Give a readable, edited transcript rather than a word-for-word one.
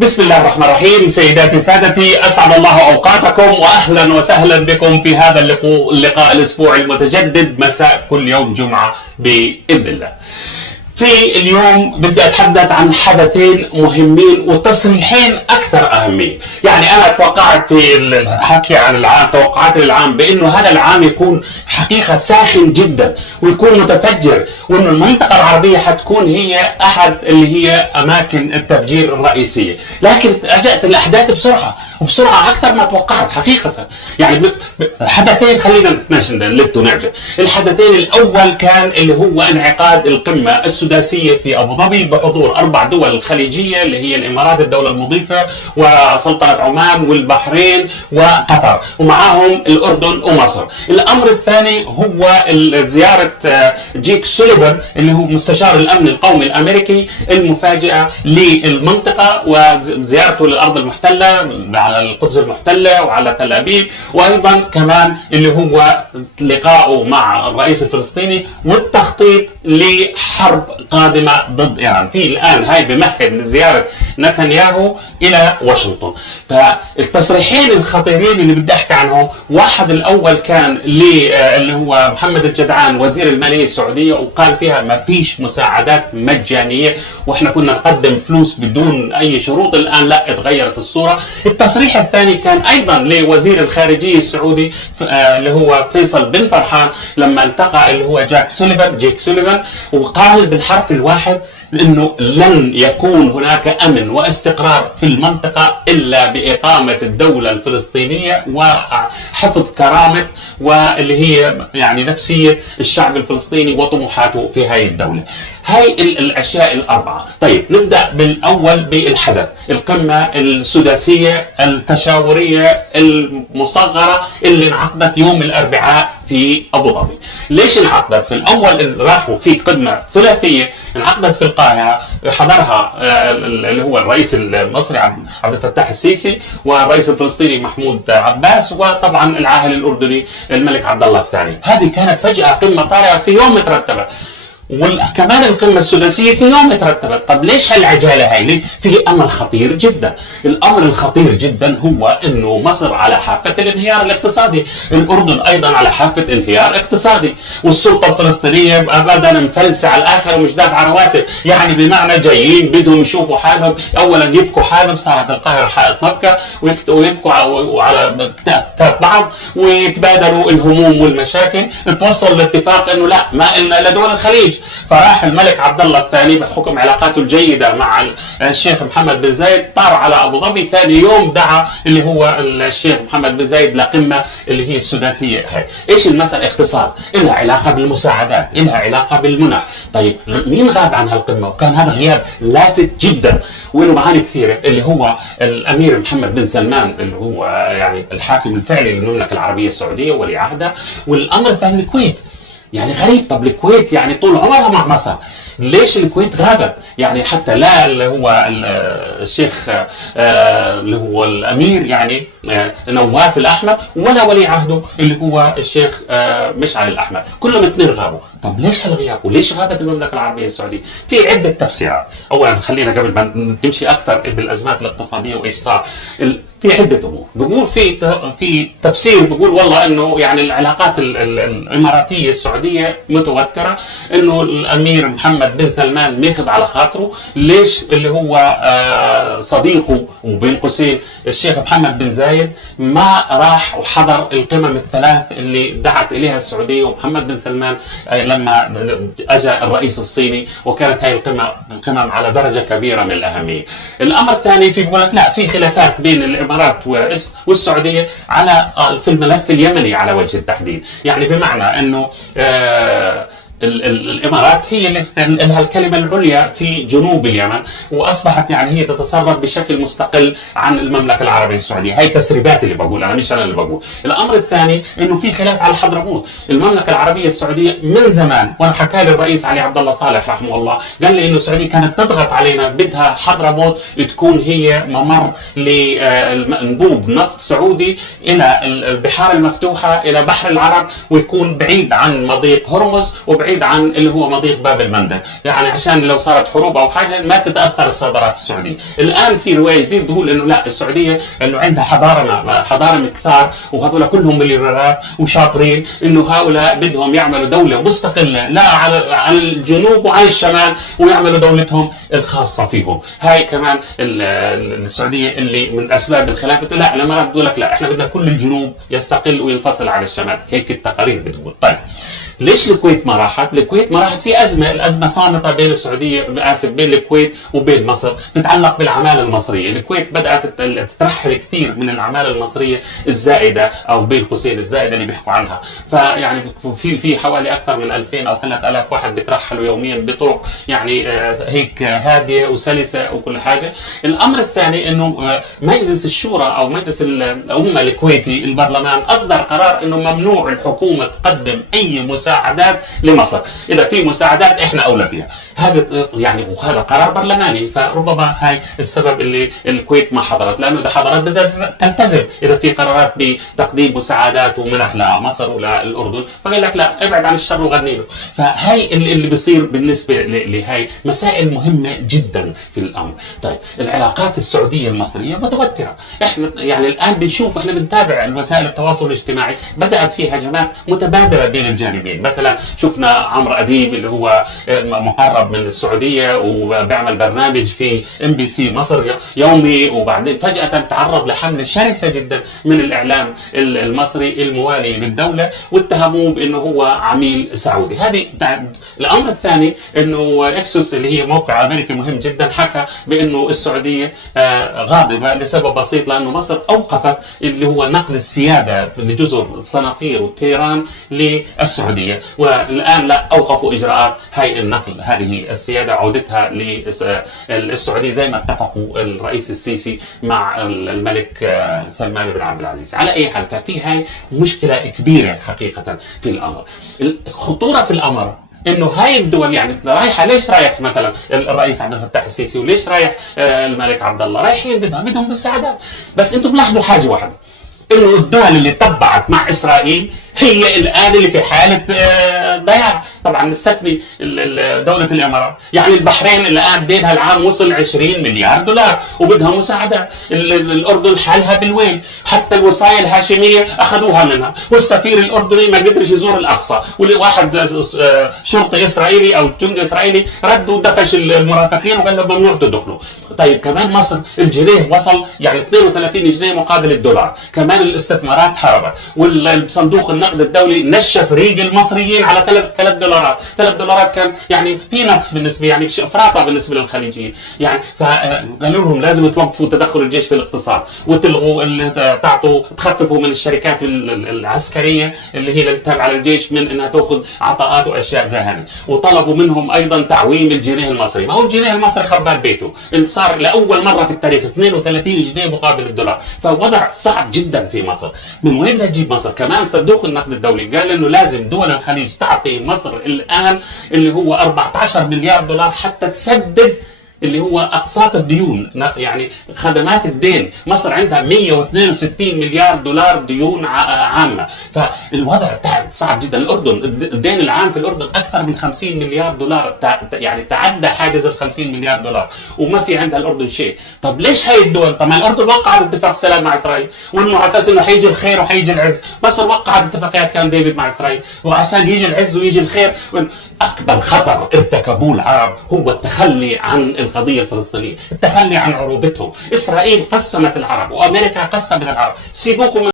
بسم الله الرحمن الرحيم. سيداتي سادتي، أسعد الله أوقاتكم وأهلا وسهلا بكم في هذا اللقاء الأسبوعي المتجدد مساء كل يوم جمعة بإذن الله. في اليوم بدي أتحدث عن حدثين مهمين وتصريحين أكثر أهمية. يعني أنا توقعت في الحكي عن العام، توقعاتي للعام بأنه هذا العام يكون حقيقة ساخن جدا ويكون متفجر، وأنه المنطقة العربية حتكون هي أحد اللي هي أماكن التفجير الرئيسية، لكن أجأت الأحداث وبسرعة أكثر ما توقعت حقيقة. يعني حدثين خلينا نلت ونرجع. الحدثين الأول كان اللي هو انعقاد القمة السداسية في أبو ظبي بحضور 4 دول خليجية اللي هي الإمارات الدولة المضيفة وسلطنة عمان والبحرين وقطر، ومعهم الأردن ومصر. الأمر الثاني هو زيارة جيك سوليفان اللي هو مستشار الأمن القومي الأمريكي المفاجئة للمنطقة، وزيارته للأرض المحتلة على القدس المحتلة وعلى تل أبيب، وأيضا كمان اللي هو لقائه مع الرئيس الفلسطيني والتخطيط لحرب قادمة ضد إيران. في الآن هاي بمهد لزيارة نتنياهو إلى واشنطن. فالتصريحين الخطيرين اللي بدي أحكي عنهم، واحد الأول كان اللي هو محمد الجدعان وزير المالية السعودية، وقال فيها ما فيش مساعدات مجانية وإحنا كنا نقدم فلوس بدون أي شروط. الآن لا، اتغيرت الصورة. التصريح الثاني كان أيضا لوزير الخارجية السعودي اللي هو فيصل بن فرحان لما التقى اللي هو جيك سوليفان، وقال بالحرف الواحد انه لن يكون هناك امن واستقرار في المنطقه الا باقامه الدوله الفلسطينيه وحفظ كرامه واللي هي يعني نفسيه الشعب الفلسطيني وطموحاته في هاي الدوله. هاي الاشياء الاربعه. طيب نبدا بالاول بالحدث، القمه السداسيه التشاوريه المصغره اللي انعقدت يوم الاربعاء في ابو ظبي. ليش انعقدت؟ في الاول راحوا في قمه ثلاثيه انعقدت في القاهره، حضرها اللي هو الرئيس المصري عبد الفتاح السيسي والرئيس الفلسطيني محمود عباس، وطبعا العاهل الاردني الملك عبد الله الثاني. هذه كانت فجاه قمه طارئه في يوم ترتبت، وكمان القمة السداسية في يوم ترتبت. طب ليش هالعجالة هاي؟ ليه؟ في أمر خطير جدا. الأمر الخطير جدا هو أنه مصر على حافة الانهيار الاقتصادي، الأردن أيضا على حافة انهيار اقتصادي، والسلطة الفلسطينية أبدا مفلسة على الآخر ومش دافعة رواتب. يعني بمعنى جايين بدهم يشوفوا حالهم، أولا يبكوا حالهم، صارت القاهرة حائط مبكى، ويبكوا على كتاب بعض ويتبادلوا الهموم والمشاكل. توصلوا لاتفاق أنه لا، ما إلنا لدول الخليج. فراح الملك عبد الله الثاني بحكم علاقاته الجيدة مع الشيخ محمد بن زايد، طار على أبو ظبي. ثاني يوم دعا اللي هو الشيخ محمد بن زايد لقمة اللي هي السداسية. هاي ايش المسألة؟ اقتصاد، إلها علاقة بالمساعدات، إلها علاقة بالمنح. طيب مين غاب عن هالقمة؟ وكان هذا غياب لافت جدا وله معاني كثيرة، اللي هو الأمير محمد بن سلمان اللي هو يعني الحاكم الفعلي للمملكة العربية السعودية ولي عهدها. والأمر الثاني الكويت. يعني غريب، طب الكويت يعني طول عمرها مع مصر، ليش الكويت غابت؟ يعني حتى لا اللي هو الشيخ اللي هو الامير يعني نواف الاحمد، ولا ولي عهده اللي هو الشيخ مشعل الاحمد، كلهم اثنين غابوا. طب ليش هالغياب؟ وليش غابت المملكه العربيه السعوديه؟ في عده تفسيرات. اولا خلينا قبل ما نمشي اكثر بالازمات الاقتصاديه وايش صار، في عدة أمور. بقول في تفسير بقول والله إنه يعني العلاقات الإماراتية السعودية متوترة، إنه الأمير محمد بن سلمان ماخذ على خاطره. ليش؟ اللي هو صديقه وبين قوسين الشيخ محمد بن زايد ما راح وحضر القمم الثلاث اللي دعت إليها السعودية ومحمد بن سلمان لما أجى الرئيس الصيني، وكانت هاي القمم على درجة كبيرة من الأهمية. الأمر الثاني في بقول لك لا، في خلافات بين الإمارات والسعودية في الملف اليمني على وجه التحديد. يعني بمعنى أنه الامارات هي اللي لها الكلمه العليا في جنوب اليمن، واصبحت يعني هي تتصرف بشكل مستقل عن المملكه العربيه السعوديه. هي تسريبات اللي بقول انا، مش انا اللي بقول. الامر الثاني انه في خلاف على حضرموت. المملكه العربيه السعوديه من زمان، وانا حكى لي الرئيس علي عبد الله صالح رحمه الله، قال لي انه السعوديه كانت تضغط علينا، بدها حضرموت تكون هي ممر لانبوب نفط سعودي الى البحار المفتوحه الى بحر العرب، ويكون بعيد عن مضيق هرمز وبعيد بعيد عن اللي هو مضيق باب المندب، يعني عشان لو صارت حروب او حاجه ما تتاثر الصادرات السعوديه. الان في روايه جديده تقول انه لا، السعوديه انه عندها حضاره كثار، وهذول كلهم مليونيرات وشاطرين، انه هؤلاء بدهم يعملوا دوله مستقله لا عن الجنوب وعن الشمال، ويعملوا دولتهم الخاصه فيهم. هاي كمان السعوديه اللي من اسباب الخلافه، لا الامارات بتقول لك لا، احنا بدنا كل الجنوب يستقل وينفصل عن الشمال، هيك التقارير بتقول. طيب ليش الكويت ما راحت؟ الكويت ما راحت في ازمه، الازمه صامته بين السعوديه بين الكويت وبين مصر، تتعلق بالعماله المصريه. الكويت بدات ترحل كثير من العماله المصريه الزائده، او بين قوسين الزائده اللي بيحكوا عنها. فيعني في حوالي اكثر من 2000 او 3000 واحد بيترحلوا يوميا بطرق يعني هيك هاديه وسلسه وكل حاجه. الامر الثاني انه مجلس الشورى او مجلس الامه الكويتي البرلمان اصدر قرار انه ممنوع الحكومه تقدم اي مساعدات لمصر، اذا في مساعدات احنا اولى فيها. هذا يعني وهذا قرار برلماني، فربما هاي السبب اللي الكويت ما حضرت، لانه اذا حضرت بدها تلتزم اذا في قرارات بتقديم مساعدات ومنح لمصر ولا الاردن، فقال لك لا، ابعد عن الشر وغني له. فهاي اللي بيصير بالنسبه لهاي مسائل مهمه جدا في الامر. طيب العلاقات السعوديه المصريه متوتره، احنا يعني الان بنشوف، احنا بنتابع وسائل التواصل الاجتماعي بدات في هجمات متبادله بين الجانبين. مثلا شفنا عمرو اديب اللي هو مقرب من السعوديه وبيعمل برنامج في MBC مصر يومي، وبعدين فجاه تعرض لحمله شرسه جدا من الاعلام المصري الموالي للدوله، واتهموه بانه هو عميل سعودي. هذه الامر الثاني انه اكسوس اللي هي موقع امريكي مهم جدا حكى بانه السعوديه غاضبه لسبب بسيط، لانه مصر اوقفت اللي هو نقل السياده لجزر الصنافير والتيران للسعوديه، والان لا، اوقفوا اجراءات هاي النقل، هذه السياده عودتها للسعوديه زي ما اتفقوا الرئيس السيسي مع الملك سلمان بن عبد العزيز. على اي حال، ففي هاي مشكله كبيره حقيقه في الامر. الخطوره في الامر انه هاي الدول يعني رايحه، ليش رايح مثلا الرئيس عبد الفتاح السيسي وليش رايح الملك عبد الله؟ رايحين بدهم مساعدات، بس انتم لاحظوا حاجه واحده، انه الدول اللي تبعت مع اسرائيل هي الان اللي في حاله ضياع. طبعا نستثني دوله الامارات، يعني البحرين الان دينها العام وصل 20 مليار دولار وبدها مساعدات، الاردن حالها بالوين، حتى الوصايه الهاشميه اخذوها منها، والسفير الاردني ما قدرش يزور الاقصى، واحد شرطي اسرائيلي او جندي اسرائيلي رد ودفش المرافقين وقال لهم ممنوع تدخلوا. طيب كمان مصر الجنيه وصل يعني 32 جنيه مقابل الدولار، كمان الاستثمارات هربت، والصندوق النقد الدولي نشف ريق المصريين على 3 دولارات. 3 دولارات كان يعني بيناتس بالنسبه، يعني افراطه بالنسبه للخليجيين، يعني فقالوا لهم لازم توقفوا تدخل الجيش في الاقتصاد، وتلغوا تعطوا تخففوا من الشركات العسكريه اللي هي التابعه للجيش من انها تاخذ عطاءات واشياء زي هذه، وطلبوا منهم ايضا تعويم الجنيه المصري. ما هو الجنيه المصري خربان بيته، صار لاول مره في التاريخ 32 جنيه مقابل الدولار، فوضع صعب جدا في مصر. من وين بدها تجيب مصر؟ كمان صندوق النقد الدولي قال انه لازم دول الخليج تعطي مصر الان اللي هو 14 مليار دولار حتى تسدد اللي هو اقساط الديون، يعني خدمات الدين. مصر عندها 162 مليار دولار ديون عامه، فالوضع صعب جدا. الاردن الدين العام في الاردن اكثر من 50 مليار دولار، يعني تعدى حاجز ال 50 مليار دولار، وما في عندها الاردن شيء. طب ليش هاي الدول؟ طب ما الاردن وقعت اتفاق سلام مع اسرائيل، وانه على اساس انه حيجي الخير وحيجي العز. مصر وقعت اتفاقيات كان ديفيد مع اسرائيل، وعشان يجي العز ويجي الخير. اكبر خطر ارتكبوه العرب هو التخلي عن القضيه الفلسطينيه، التخلي عن عروبتهم. اسرائيل قسمت العرب وامريكا قسمت العرب، سيبوكم